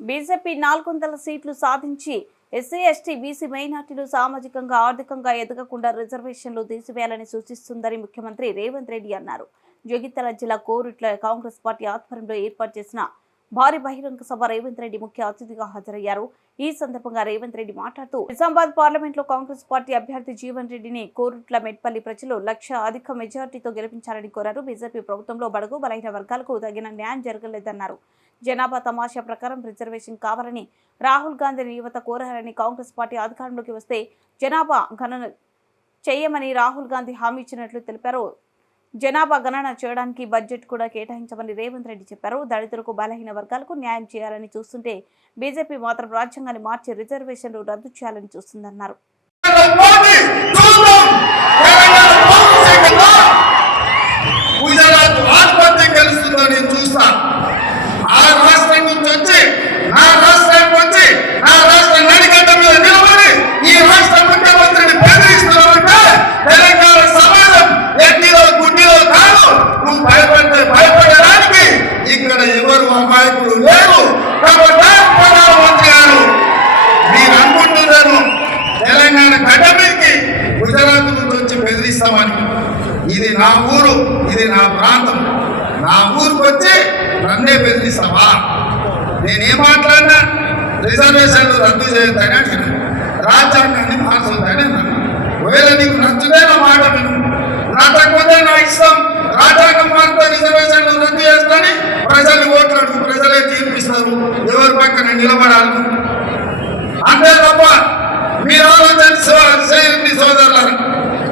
BJP నాలుగు వందల సీట్లు సాధించి ఎస్సీ ఎస్టీ బీసీ మైనార్టీలు సామాజికంగా ఆర్థికంగా ఎదగకుండా రిజర్వేషన్లు తీసివేయాలని సూచిస్తుందని ముఖ్యమంత్రి రేవంత్ రెడ్డి అన్నారు. జగిత్యాల జిల్లా కోరుట్ల కాంగ్రెస్ పార్టీ ఆధ్వర్యంలో ఏర్పాటు చేసిన భారీ బహిరంగ సభ రేవంత్ రెడ్డి ముఖ్య అతిథిగా హాజరయ్యారు. ఈ సందర్భంగా రేవంత్ రెడ్డి మాట్లాడుతూ నిజామాబాద్ పార్లమెంట్లో కాంగ్రెస్ పార్టీ అభ్యర్థి జీవన్ రెడ్డిని కోరుట్ల మెట్పల్లి ప్రజలు లక్ష అధిక మెజార్టీతో గెలిపించాలని కోరారు. బీజేపీ ప్రభుత్వంలో బడుగు బలహీన వర్గాలకు తగిన న్యాయం జరగలేదన్నారు. జనాభా తమాషా ప్రకారం రిజర్వేషన్ కావాలని రాహుల్ గాంధీని యువత కోరారని కాంగ్రెస్ పార్టీ అధికారంలోకి వస్తే జనాభా గణన చేయమని రాహుల్ గాంధీ హామీ ఇచ్చినట్లు తెలిపారు. జనాభా గణన చేయడానికి బడ్జెట్ కూడా కేటాయించమని రేవంత్ రెడ్డి చెప్పారు. దళితులకు బలహీన వర్గాలకు న్యాయం చేయాలని చూస్తుంటే బీజేపీ మాత్రం రాజ్యాంగాన్ని మార్చి రిజర్వేషన్లు రద్దు చేయాలని చూస్తుందన్నారు మోడీ చూద్దాం తెలంగాణ పౌరుషంగా గుజరాత్ ఆత్మహత్య గెలుస్తుందో నేను చూస్తా ఆ రాష్ట్రం నుంచి వచ్చి నా రాష్ట్రానికి వచ్చి నా రాష్ట్ర నడిగడ్డ మీద నిలబడి ఈ రాష్ట్ర ముఖ్యమంత్రిని బెదిరిస్తున్నావంటే తెలంగాణ సమాజం ఎట్టిలో గుడ్డిలో కాదు నువ్వు భయపడితే భయపడడానికి ఇక్కడ ఎవరు అమాయకులు లేరు కాబట్టి ప్రధానమంత్రి గారు మీరు అనుకుంటున్నారు తెలంగాణ గడ్డ మీదకి గుజరాత్ నుంచి వచ్చి బెదిరిస్తామని ఇది నా ఊరు ఇది నా ప్రాంతం. నా ఊరికి వచ్చి నన్నే బెదిరిస్తావా? నేనేం మాట్లాడినా రిజర్వేషన్లు రద్దు చేయొద్దని అడిగిన రాజ్యాంగాన్ని మార్చొద్దని అన్నాను ఒకవేళ నీకు నచ్చుదే నా మాట విను. నచ్చకపోతే నా ఇష్టం రాజ్యాంగం మారితే రిజర్వేషన్లు రద్దు చేస్తానని ప్రజలు ఓట్లు ప్రజలే తీర్పిస్తారు ఎవరి పక్కన నిలబడాలి అంతే తప్ప మీరు ఆలోచన సో- చేయండి సోదరులారు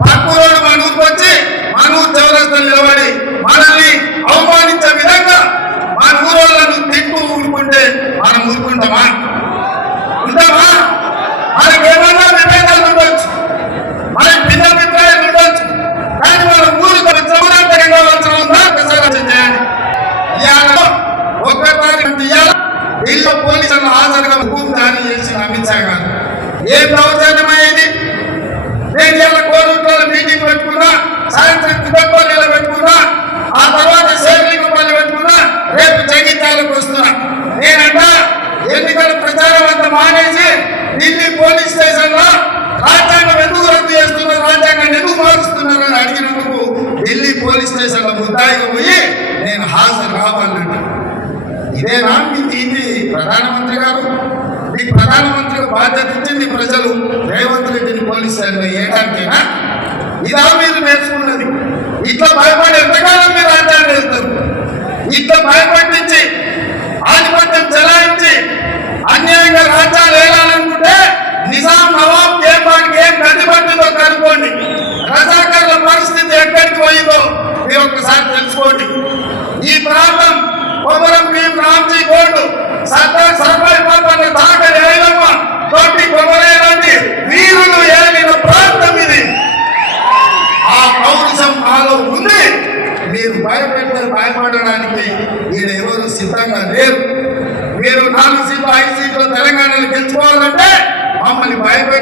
పక్కూరోడు మన ఊరికి వచ్చి మన ఊరు చౌరస్తా నిలబడి మనల్ని అవమానించే విధంగా మన ఊరోళ్ళను తిట్టు ఊరుకుంటే మనం ఊరుకుంటామా ఉంటామా మనకి ఏమన్నా విభేదాలు ఉండొచ్చు మనకి భిన్నాభిప్రాయాలు ఉండొచ్చు కానీ మన ఊరికి చౌరాంతరంగా వచ్చిన ప్రసారం చేయండి ఇవాళ ఒక్క తారీఖు ఇవాళ వీళ్ళు పోలీసులు హాజరుగా హుకుం జారీ చేసిన అమిత్ షా గారు ఏం దౌర్జన్యమైంది నేను ఇలా కోరుట్లో మీటింగ్ పెట్టుకున్నా సాయంత్రం కుటుంబాలు పెట్టుకున్నా ఆ తర్వాత సేవలింగపల్లి పెట్టుకున్నా రేపు జగిత్యాలకు వస్తున్నా. నేనంట ఎన్నికల ప్రచారం అంతా మానేసి ఢిల్లీ పోలీస్ స్టేషన్లో రాజ్యాంగం ఎందుకు రద్దు చేస్తున్నారు రాజ్యాంగాన్ని ఎందుకు మారుస్తున్నారు అని అడిగినందుకు ఢిల్లీ పోలీస్ స్టేషన్లో ముద్దాయిగా పోయి నేను హాజరు కావాలంటే ఇదేనా మీకు ఇది ప్రధానమంత్రి గారు? ప్రధానమంత్రి బాధ్యత ఇచ్చింది ప్రజలు. రేవంత్ రెడ్డిని పోలీసులు స్టేషన్లో ఇదా మీరు నేర్చుకున్నది. ఇట్లా భయపడి ఎంతకాలం మీరు ఆచారం చేస్తారు? ఇట్లా భయపడించి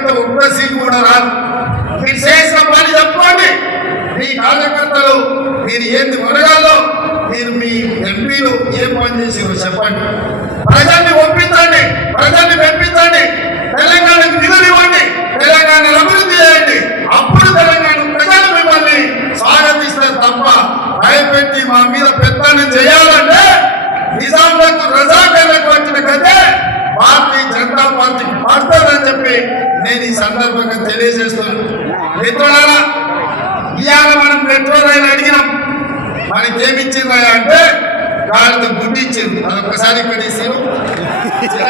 భయపెట్టే ఒక్క సీటు కూడా రాదు మీరు చేసిన పని చెప్పుకోండి మీ కార్యకర్తలు మీరు ఏంది మొరగాలో మీరు మీ ఎంపీలు ఏం పని చేసారో చెప్పండి. ఇచ్చింది ఇక్కడ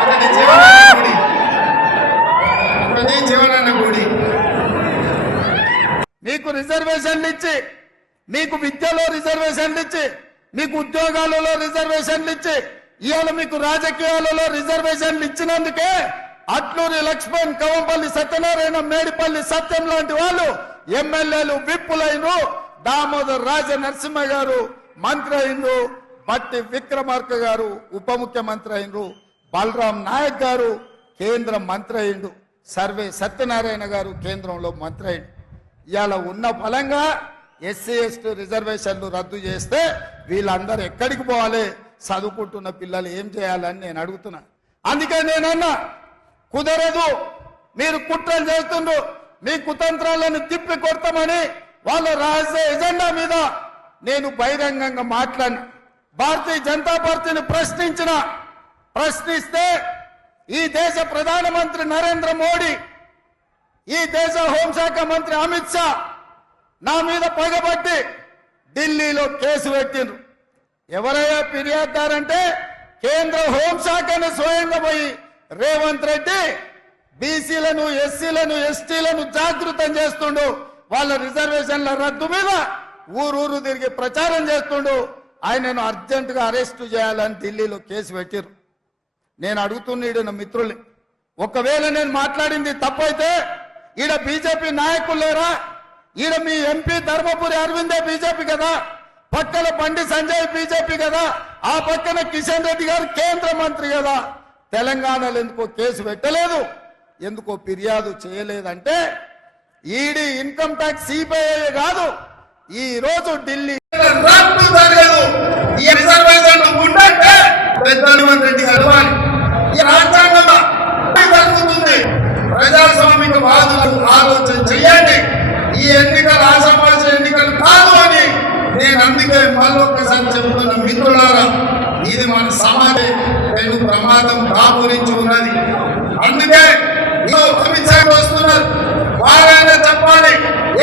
ఒకటి జీవనాన్న గుడి. ఒకటి జీవనాన్న గుడి. మీకు రిజర్వేషన్లు ఇచ్చి మీకు విద్యలో రిజర్వేషన్లు ఇచ్చి మీకు ఉద్యోగాలలో రిజర్వేషన్లు ఇచ్చి ఇవాళ మీకు రాజకీయాలలో రిజర్వేషన్లు ఇచ్చినందుకే అట్లూరి లక్ష్మణ్ కవంపల్లి సత్యనారాయణ మేడిపల్లి సత్యం లాంటి వాళ్ళు ఎమ్మెల్యేలు విప్పులైన దామోదర్ రాజ నరసింహ గారు మంత్రి పట్టి విక్రమార్క గారు ఉప ముఖ్యమంత్రి అయినరు బలరాం నాయక్ గారు కేంద్ర మంత్రి అయిండు సర్వే సత్యనారాయణ గారు కేంద్రంలో మంత్రి అయిండు ఇవాళ ఉన్న ఫలంగా ఎస్సీ ఎస్టీ రిజర్వేషన్లు రద్దు చేస్తే వీళ్ళందరూ ఎక్కడికి పోవాలి? చదువుకుంటున్న పిల్లలు ఏం చేయాలని నేను అడుగుతున్నా. అందుకే నేనన్నా కుదరదు మీరు కుట్రలు చేస్తుండ్రు మీ కుతంత్రాలను తిప్పి కొడతామని వాళ్ళ రహస్య ఎజెండా మీద నేను బహిరంగంగా మాట్లాడిన. భారతీయ జనతా పార్టీని ప్రశ్నించిన ప్రశ్నిస్తే ఈ దేశ ప్రధానమంత్రి నరేంద్ర మోడీ ఈ దేశ హోంశాఖ మంత్రి అమిత్ షా నా మీద పగబట్టి ఢిల్లీలో కేసు పెట్టిండ్రు. ఎవరయ్యా ఫిర్యాదారంటే కేంద్ర హోంశాఖను స్వయంగా పోయి రేవంత్ రెడ్డి బీసీలను ఎస్సీలను ఎస్టీలను జాగృతం చేస్తుండు. వాళ్ళ రిజర్వేషన్ల రద్దు మీద ఊరూరు తిరిగి ప్రచారం చేస్తుండు. ఆయనను అర్జెంటుగా అరెస్టు చేయాలని ఢిల్లీలో కేసు పెట్టిర్రు. నేను అడుగుతున్నాడు నా మిత్రుల్ని ఒకవేళ నేను మాట్లాడింది తప్పైతే ఈడ బీజేపీ నాయకులు లేరా? ఈడ మీ ఎంపీ ధర్మపురి అరవిందే బీజేపీ కదా? పక్కన బండి సంజయ్ బీజేపీ కదా? ఆ పక్కన కిషన్ రెడ్డి గారు కేంద్ర మంత్రి కదా? తెలంగాణలో ఎందుకో కేసు పెట్టలేదు? ఎందుకో ఫిర్యాదు చేయలేదంటే ఈడీ ఇన్కమ్ ట్యాక్స్ సిబిఐ కాదు. ఈ రోజు ఢిల్లీ రద్దు జరగదు ఈ రిజర్వేషన్ ఉండంటే పెద్దలవన్ రెడ్డి కలవాలి ఈ రాజ్యాంగంలో ఇది జరుగుతుంది ప్రజాస్వామిక వాదులు ఆలోచన చేయండి ఈ ఎన్నికలు ఆశామాష ఎన్నికలు కాదు అని నేను అందుకే మళ్ళొక్కసారి చెబుతున్న మిత్రులారా ఇది మన సమాజే పెను ప్రమాదం దాపురించి ఉన్నది అందుకే ఇదో అమిత్ షా వస్తున్నారు వారైనా చెప్పాలి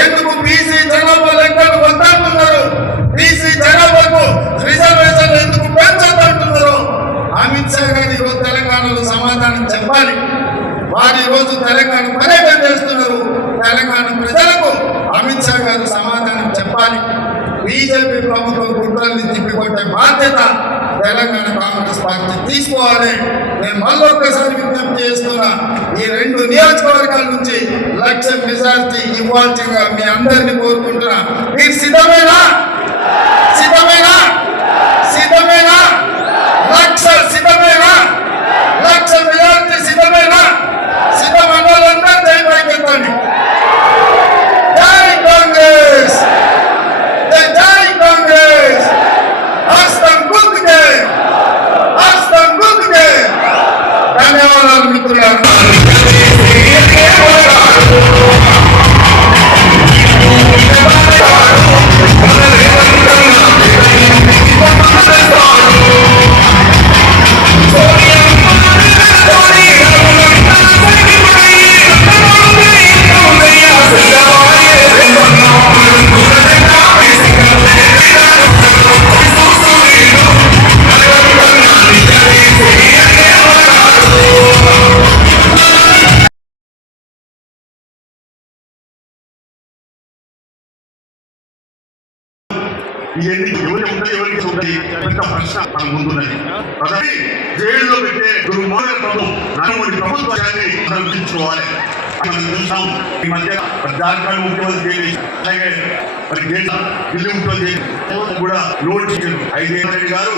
ఎందుకు బీసీ జనాభా లెక్కలు వద్దంటున్నారు బీసీ జనాభాకు రిజర్వేషన్ ఎందుకు పెంచదంటున్నారు అమిత్ షా గారు ఈరోజు తెలంగాణలో సమాధానం చెప్పాలి వారు ఈరోజు తెలంగాణ పర్యటన చేస్తున్నారు తెలంగాణ ప్రజలకు అమిత్ షా గారు సమాధానం చెప్పాలి బీజేపీ ప్రభుత్వం కుట్రల్ని తిప్పికొట్టే బాధ్యత తెలంగాణ కాంగ్రెస్ పార్టీ తీసుకోవాలి. నేను మళ్ళొక్కసారి విజ్ఞప్తి చేస్తున్నా ఈ రెండు నియోజకవర్గాల నుంచి లక్ష మెజార్టీ ఇవ్వాల్సిందిగా మీ అందరినీ కోరుకుంటున్నా. మీరు సిద్ధమేనా? సిద్ధమే ఇవన్నీ ఎవరి ఉంటాయి ఎవరికి ఉంటాయి పెద్ద ప్రశ్న మన ముందున్నది. కాబట్టి జైల్లో పెట్టే దుర్మార్గ ప్రభుత్వం నలుగురి ప్రభుత్వాన్ని మనం మనం చూస్తాం ఈ మధ్య జార్ఖండ్ ముఖ్యమంత్రి అలాగే మరి ఢిల్లీ ముఖ్యమంత్రి కూడా నోటీసులు ఐదేళ్ళ గారు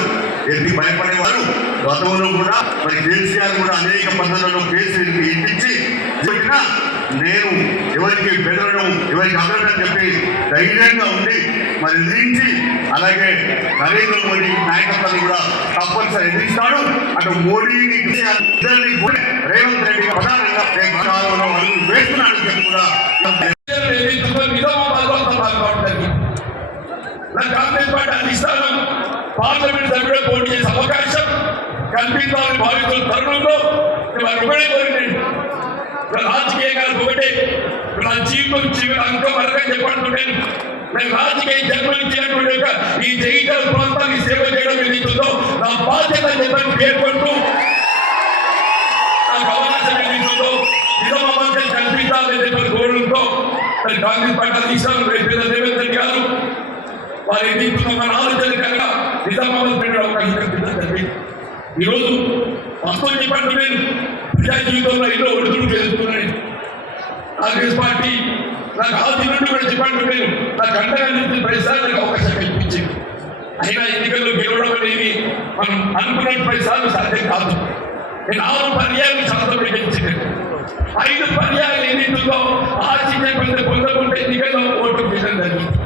ఎన్ని భయపడేవారు. గతంలో కూడా మరి కేసీఆర్ కూడా అనేక పద్ధతుల్లో కేసులు ఇప్పించి చెప్పినా నేను ఎవరికి బెదరడం ఎవరికి అదరడం చెప్పి ధైర్యంగా ఉండి మరి ఎదిరించి అలాగే నరేంద్ర మోడీ నాయకత్వాన్ని కూడా తప్పనిసరి ఎదిరిస్తాడు అటు మోడీని ఇద్దరిని రేవంత్ రెడ్డి ప్రధానంగా రేపు కాలంలో వేస్తున్నాడని చెప్పి కూడా పార్లమెంట్ సభ్యుడు పోటీ చేసే అవకాశం కల్పించాలని భావిస్తున్న తరుణంలో వారు ఒకటే కోరింది రాజకీయంగా ఒకటే నా జీవితం జీవితం అంకం వరకే చెప్పంటున్నాను నేను రాజకీయ జన్మనిచ్చినటువంటి యొక్క ఈ జగిత్యాల ప్రాంతాన్ని సేవ చేయడం ఏదైతుందో నా బాధ్యత చెప్పని పేర్కొంటూ నాకు అవకాశం ఏదైతుందో నిజామాబాద్ కల్పించాలని చెప్పని కోరడంతో కాంగ్రెస్ పార్టీ తీశాను రేపు రేవంత్ రెడ్డి గారు. వారి ఎదుర్కొన్న మన ఆలోచన కనుక నిజామాబాద్ పెట్టడం అవకాశం కల్పించడం జరిగింది ఈరోజు వస్తువు చెప్పండి నేను ప్రజా జీవితంలో ఎన్నో ఒడిదుడు ఎదుర్కొన్నాను కాంగ్రెస్ పార్టీ నాకు ఆది నుండి కూడా చెప్పండి నేను నాకు అండగా నిలిచిన ప్రతిసారి నాకు అవకాశం కల్పించింది. అయినా ఎన్నికల్లో గెలవడం అనేది మనం అనుకున్న ప్రతిసార్లు సాధ్యం కాదు. నేను ఆరు పర్యాలు శాస్త్రం గెలిచింది. ఐదు పర్యాలు ఎన్నికల్లో ఆశించే కొంత పొందకుండా ఎన్నికల్లో ఓటు వేయడం జరిగింది.